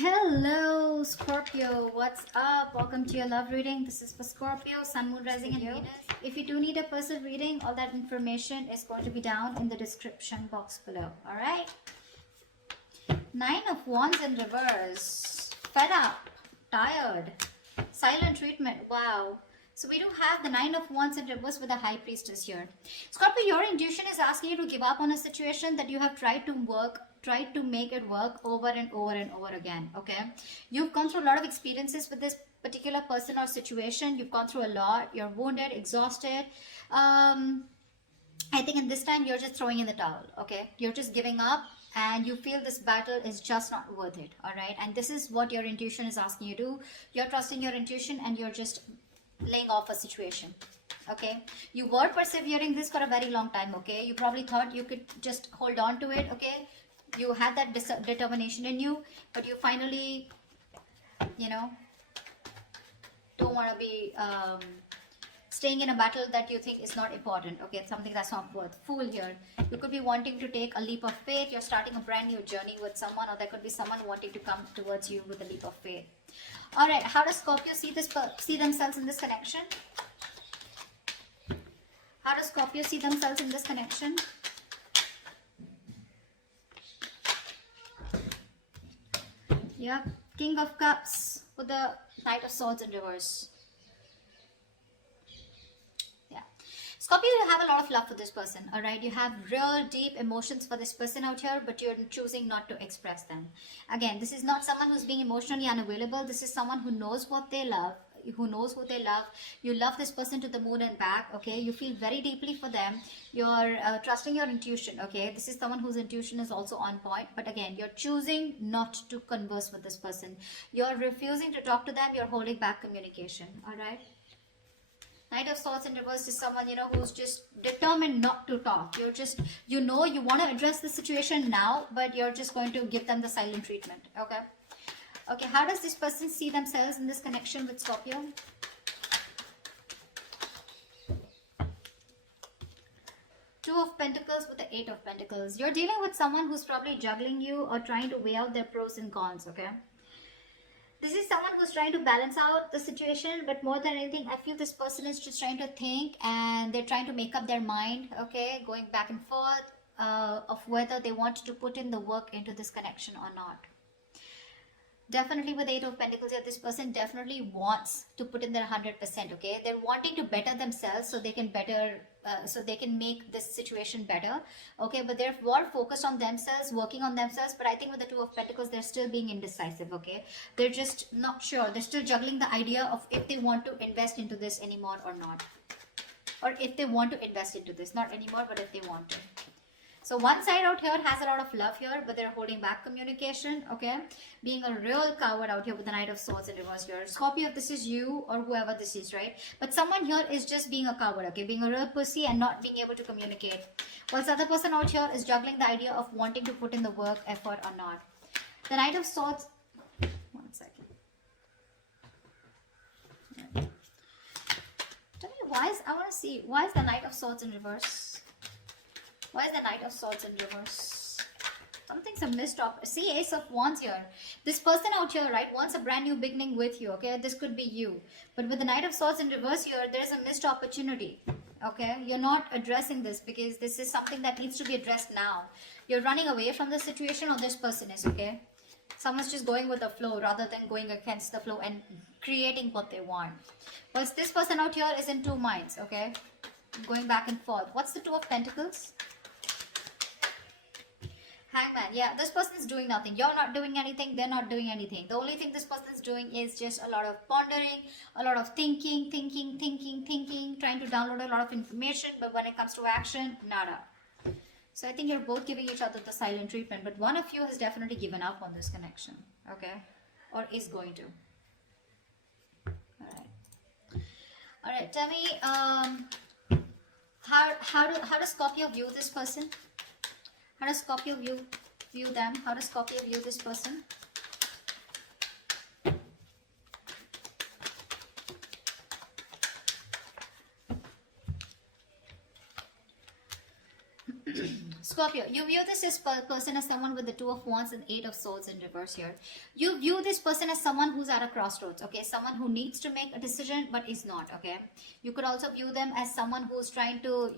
Hello, Scorpio. What's up? Welcome to your love reading. This is for Scorpio, Sun, Moon, Rising, and Venus. If you do need a personal reading, all that information is going to be down in the description box below. All right. Nine of Wands in reverse. Fed up, tired, silent treatment. Wow. So we do have the Nine of Wands in reverse with the High Priestess here. Scorpio, your intuition is asking you to give up on a situation that you have tried to make it work over and over and over again. Okay, you've gone through a lot of experiences with this particular person or situation. You've gone through a lot. You're wounded, exhausted. I think in this time you're just throwing in the towel. Okay, you're just giving up and you feel this battle is just not worth it. All right, and this is what your intuition is asking you to do. You're trusting your intuition and you're just laying off a situation. Okay, you were persevering this for a very long time. Okay, you probably thought you could just hold on to it. Okay, you had that determination in you, but you finally, don't want to be staying in a battle that you think is not important. Okay, it's something that's not worth. Fool here. You could be wanting to take a leap of faith. You're starting a brand new journey with someone, or there could be someone wanting to come towards you with a leap of faith. All right, how does Scorpio see themselves in this connection? How does Scorpio see themselves in this connection? Yeah, King of Cups with the Knight of Swords in reverse. Yeah, Scorpio, you have a lot of love for this person. All right, you have real deep emotions for this person out here, but you're choosing not to express them. Again, this is not someone who's being emotionally unavailable. This is someone who knows what they love, who knows who they love. You love this person to the moon and back. Okay, you feel very deeply for them. You're trusting your intuition. Okay, this is someone whose intuition is also on point, but again, you're choosing not to converse with this person. You're refusing to talk to them. You're holding back communication. All right, Knight of Swords in reverse is someone, who's just determined not to talk. You're just, you want to address the situation now, but you're just going to give them the silent treatment. Okay, okay, how does this person see themselves in this connection with Scorpio? Two of Pentacles with the Eight of Pentacles. You're dealing with someone who's probably juggling you or trying to weigh out their pros and cons. Okay, this is someone who's trying to balance out the situation, but more than anything, I feel this person is just trying to think and they're trying to make up their mind. Okay, going back and forth of whether they want to put in the work into this connection or not. Definitely with Eight of Pentacles here, this person definitely wants to put in their 100%. Okay, they're wanting to better themselves so they can make this situation better. Okay, but they're more focused on themselves, working on themselves. But I think with the Two of Pentacles, they're still being indecisive. Okay, they're just not sure. They're still juggling the idea of if they want to invest into this anymore or not, or if they want to invest into this, not anymore, but if they want to. So one side out here has a lot of love here, but they're holding back communication. Okay, being a real coward out here with the Knight of Swords in reverse here. Scorpio, if this is you or whoever this is, right? But someone here is just being a coward. Okay, being a real pussy and not being able to communicate. Whilst the other person out here is juggling the idea of wanting to put in the work, effort or not. The Knight of Swords. One second. Tell me why is the Knight of Swords in reverse? Why is the Knight of Swords in reverse? Something's a missed op. See, Ace of Wands here. This person out here, right, wants a brand new beginning with you. Okay, this could be you. But with the Knight of Swords in reverse here, there's a missed opportunity. Okay, you're not addressing this because this is something that needs to be addressed now. You're running away from the situation, or this person is. Okay, someone's just going with the flow rather than going against the flow and creating what they want. Whilst this person out here is in two minds. Okay, going back and forth. What's the Two of Pentacles? Hangman, yeah, this person is doing nothing. You're not doing anything, they're not doing anything. The only thing this person is doing is just a lot of pondering, a lot of thinking, trying to download a lot of information, but when it comes to action, nada. So I think you're both giving each other the silent treatment, but one of you has definitely given up on this connection, okay? Or is going to. Alright, tell me, how does Scorpio view this person? How does Scorpio view them? How does Scorpio view this person? Scorpio, you view this person as someone with the Two of Wands and Eight of Swords in reverse here. You view this person as someone who's at a crossroads, okay? Someone who needs to make a decision but is not, okay? You could also view them as someone who's trying to,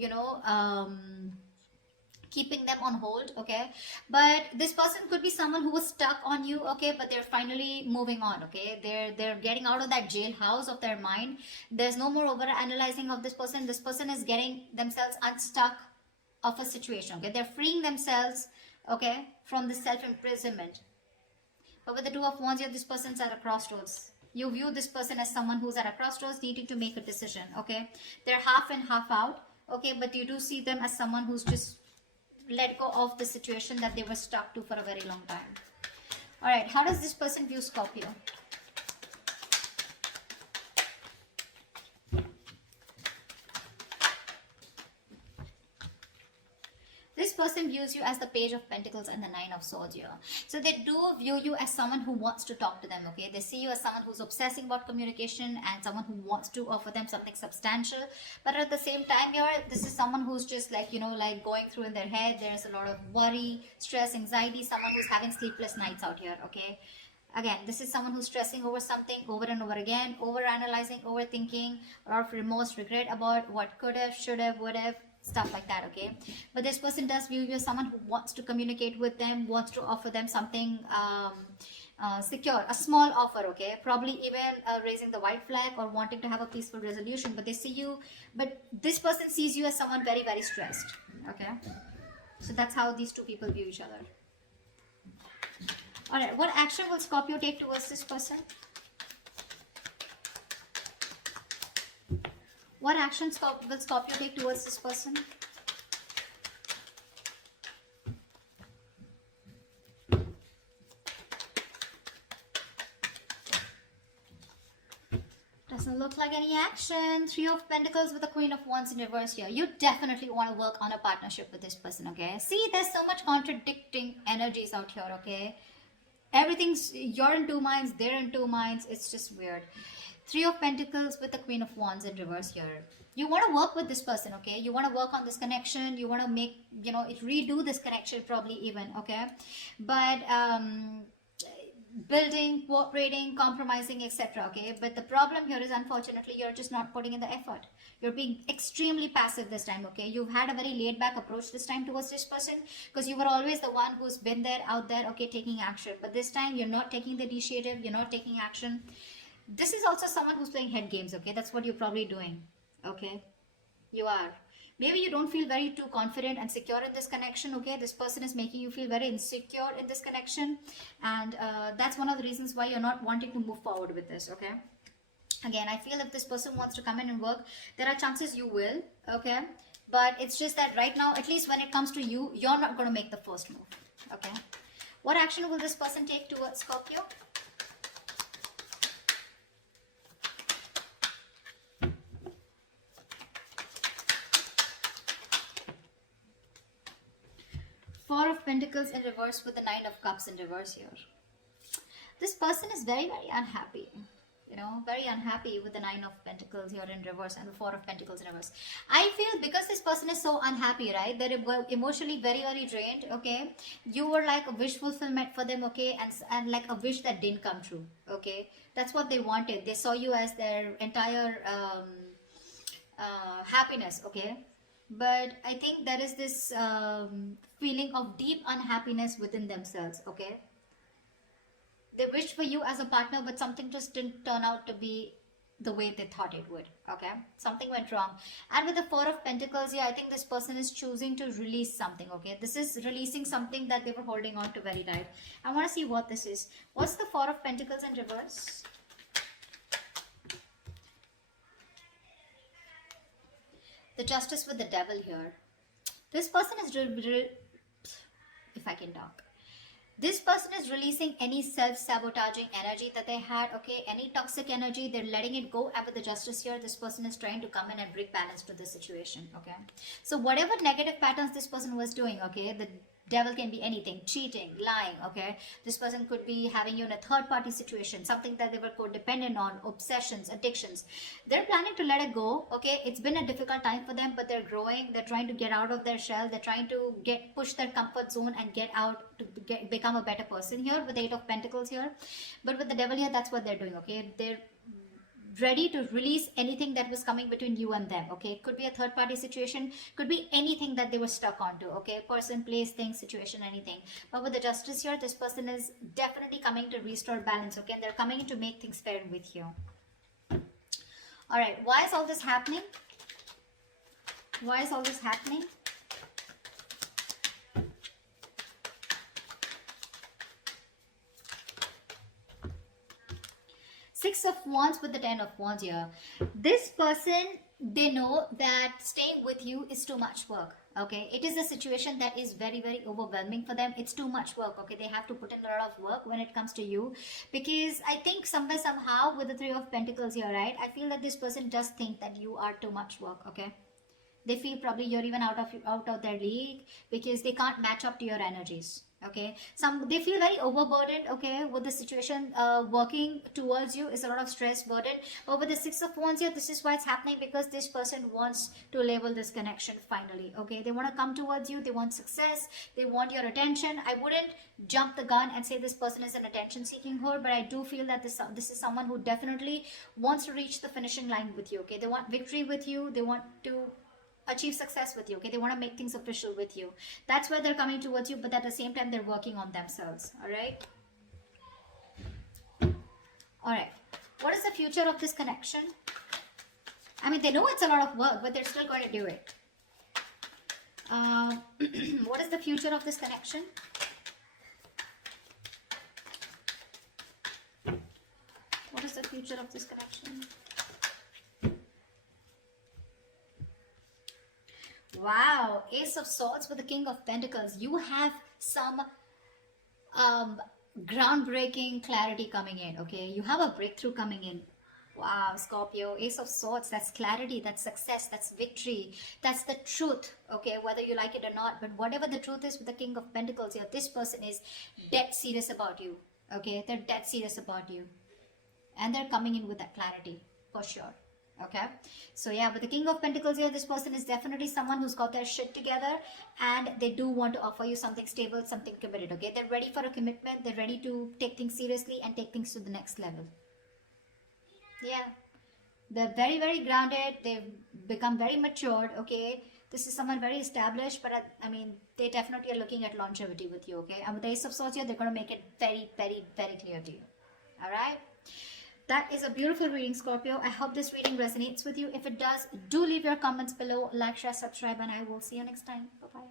keeping them on hold, okay? But this person could be someone who was stuck on you, okay? But they're finally moving on, okay? They're getting out of that jailhouse of their mind. There's no more over analyzing of this person. This person is getting themselves unstuck of a situation, okay? They're freeing themselves, okay, from the self-imprisonment. But with the Two of Wands here, this person's at a crossroads. You view this person as someone who's at a crossroads needing to make a decision, okay? They're half in, half out, okay? But you do see them as someone who's just let go of the situation that they were stuck to for a very long time. All right, how does this person view Scorpio? This person views you as the Page of Pentacles and the Nine of Swords here. So they do view you as someone who wants to talk to them, okay? They see you as someone who's obsessing about communication and someone who wants to offer them something substantial. But at the same time here, this is someone who's just like, like going through in their head. There's a lot of worry, stress, anxiety, someone who's having sleepless nights out here, okay? Again, this is someone who's stressing over something over and over again, over analyzing, overthinking, or remorse, regret about what could have, should have, would have, stuff like that, okay? But this person does view you as someone who wants to communicate with them, wants to offer them something secure, a small offer, okay? Probably even raising the white flag or wanting to have a peaceful resolution. But they see you, but this person sees you as someone very, very stressed, okay? So that's how these two people view each other. All right, what action will Scorpio take towards this person? What action will Scorpio take towards this person? Doesn't look like any action. Three of Pentacles with the Queen of Wands in reverse here. You definitely want to work on a partnership with this person, okay? See, there's so much contradicting energies out here, okay? Everything's, you're in two minds, they're in two minds. It's just weird. Three of Pentacles with the Queen of Wands in reverse here. You want to work with this person, okay? You want to work on this connection. You want to make, redo this connection probably even, okay? But building, cooperating, compromising, etc., okay? But the problem here is, unfortunately, you're just not putting in the effort. You're being extremely passive this time, okay? You've had a very laid-back approach this time towards this person because you were always the one who's been there, out there, okay, taking action. But this time, you're not taking the initiative. You're not taking action. This is also someone who's playing head games, okay? That's what you're probably doing, okay? You are. Maybe you don't feel very too confident and secure in this connection, okay? This person is making you feel very insecure in this connection. And that's one of the reasons why you're not wanting to move forward with this, okay? Again, I feel if this person wants to come in and work, there are chances you will, okay? But it's just that right now, at least when it comes to you, you're not going to make the first move, okay? What action will this person take towards Scorpio? Four of Pentacles in reverse with the Nine of Cups in reverse here. This person is very, very unhappy. Very unhappy with the Nine of Pentacles here in reverse and the Four of Pentacles in reverse. I feel because this person is so unhappy, right? They're emotionally very, very drained, okay? You were like a wish fulfillment for them, okay? And like a wish that didn't come true, okay? That's what they wanted. They saw you as their entire happiness, okay? But I think there is this feeling of deep unhappiness within themselves, okay? They wished for you as a partner, but something just didn't turn out to be the way they thought it would, okay? Something went wrong. And with the Four of Pentacles here, I think this person is choosing to release something, okay? This is releasing something that they were holding on to very tight. I want to see what this is. What's the Four of Pentacles in reverse? The Justice with the Devil here. This person is, if I can talk. This person is releasing any self-sabotaging energy that they had, okay? Any toxic energy, they're letting it go. And with the Justice here, this person is trying to come in and bring balance to the situation, okay? So whatever negative patterns this person was doing, okay? The Devil can be anything: cheating, lying, okay? This person could be having you in a third party situation, something that they were codependent on, obsessions, addictions. They're planning to let it go, okay? It's been a difficult time for them, but they're growing. They're trying to get out of their shell. They're trying to push their comfort zone and get out to become a better person here with the Eight of Pentacles here. But with the Devil here, that's what they're doing, okay? They're ready to release anything that was coming between you and them, okay? It could be a third party situation, could be anything that they were stuck onto, okay? Person, place, thing, situation, anything. But with the Justice here, this person is definitely coming to restore balance, okay? And they're coming to make things fair with you. All right, why is all this happening? Why is all this happening? Six of Wands with the Ten of Wands here. This person, they know that staying with you is too much work, okay? It is a situation that is very, very overwhelming for them. It's too much work, okay? They have to put in a lot of work when it comes to you, because I think somewhere, somehow, with the Three of Pentacles here, right? I feel that this person does think that you are too much work, okay? They feel probably you're even out of their league, because they can't match up to your energies, okay? They feel very overburdened, okay, with the situation. Working towards you is a lot of stress, burden. But with the Six of Wands here, this is why it's happening, because this person wants to label this connection finally, okay? They want to come towards you. They want success. They want your attention. I wouldn't jump the gun and say this person is an attention seeking whore, but I do feel that this is someone who definitely wants to reach the finishing line with you, okay? They want victory with you. They want to achieve success with you, okay? They want to make things official with you. That's why they're coming towards you, but at the same time they're working on themselves. All right, what is the future of this connection? I mean, they know it's a lot of work, but they're still going to do it. What is the future of this connection? What is the future of this connection? Wow, Ace of Swords with the King of Pentacles. You have some groundbreaking clarity coming in, okay? You have a breakthrough coming in. Wow, Scorpio, Ace of Swords, that's clarity, that's success, that's victory, that's the truth, okay? Whether you like it or not, but whatever the truth is with the King of Pentacles here, this person is dead serious about you, okay? They're dead serious about you. And they're coming in with that clarity, for sure. Okay, so yeah, with the King of Pentacles here, this person is definitely someone who's got their shit together, and they do want to offer you something stable, something committed, okay? They're ready for a commitment. They're ready to take things seriously and take things to the next level. Yeah, they're very, very grounded. They've become very matured, okay? This is someone very established, but I mean, they definitely are looking at longevity with you, okay? And with the Ace of Swords here, they're going to make it very, very, very clear to you. All right? That is a beautiful reading, Scorpio. I hope this reading resonates with you. If it does, do leave your comments below, like, share, subscribe, and I will see you next time. Bye-bye.